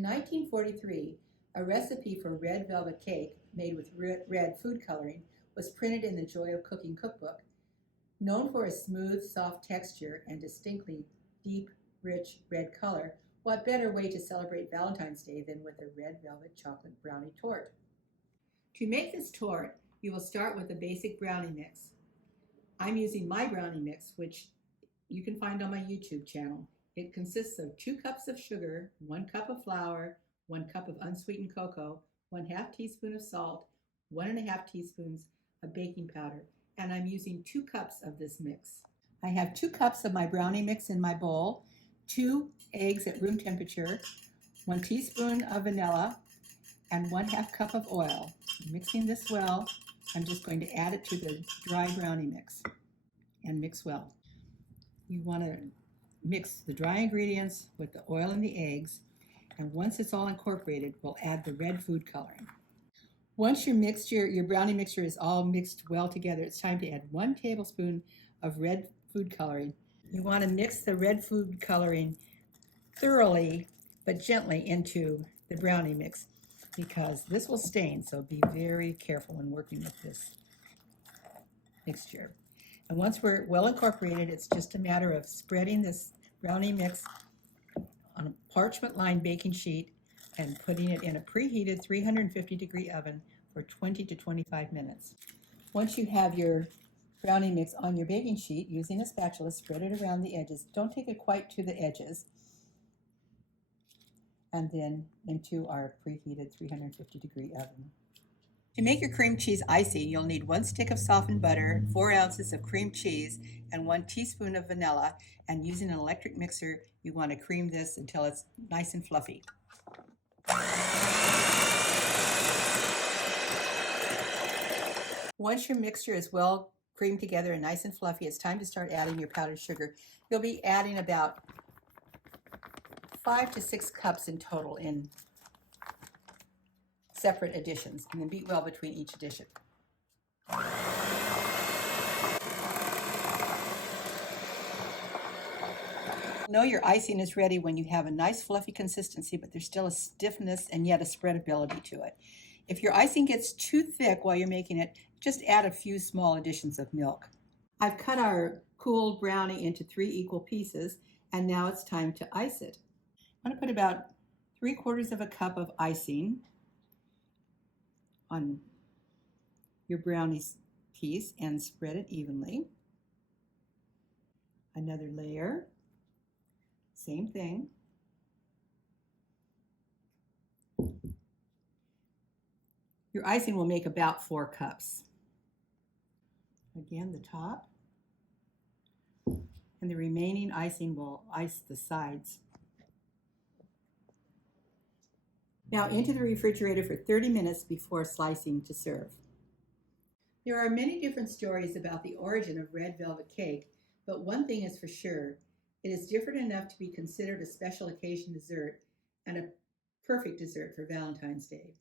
In 1943, a recipe for red velvet cake made with red food coloring was printed in the Joy of Cooking cookbook. Known for a smooth, soft texture and distinctly deep, rich red color, what better way to celebrate Valentine's Day than with a red velvet chocolate brownie torte? To make this torte, you will start with a basic brownie mix. I'm using my brownie mix, which you can find on my YouTube channel. It consists of 2 cups of sugar, 1 cup of flour, 1 cup of unsweetened cocoa, 1/2 teaspoon of salt, 1½ teaspoons of baking powder, and I'm using 2 cups of this mix. I have 2 cups of my brownie mix in my bowl, 2 eggs at room temperature, 1 teaspoon of vanilla, and 1/2 cup of oil. Mixing this well, I'm just going to add it to the dry brownie mix and mix well. You want to mix the dry ingredients with the oil and the eggs, and once it's all incorporated, we'll add the red food coloring. Once your brownie mixture is all mixed well together, it's time to add 1 tablespoon of red food coloring. You want to mix the red food coloring thoroughly but gently into the brownie mix because this will stain, so be very careful when working with this mixture. And once we're well incorporated, it's just a matter of spreading this brownie mix on a parchment-lined baking sheet and putting it in a preheated 350-degree oven for 20 to 25 minutes. Once you have your brownie mix on your baking sheet, using a spatula, spread it around the edges. Don't take it quite to the edges. And then into our preheated 350-degree oven. To make your cream cheese icing, you'll need 1 stick of softened butter, 4 ounces of cream cheese, and 1 teaspoon of vanilla. And using an electric mixer, you want to cream this until it's nice and fluffy. Once your mixture is well creamed together and nice and fluffy, it's time to start adding your powdered sugar. You'll be adding about 5 to 6 cups in total in separate additions, and then beat well between each addition. Know your icing is ready when you have a nice fluffy consistency, but there's still a stiffness and yet a spreadability to it. If your icing gets too thick while you're making it, just add a few small additions of milk. I've cut our cooled brownie into 3 equal pieces, and now it's time to ice it. I'm going to put about 3/4 of a cup of icing on your brownie piece and spread it evenly. Another layer, same thing. Your icing will make about 4 cups. Again, the top. And the remaining icing will ice the sides. Now into the refrigerator for 30 minutes before slicing to serve. There are many different stories about the origin of red velvet cake, but one thing is for sure, it is different enough to be considered a special occasion dessert and a perfect dessert for Valentine's Day.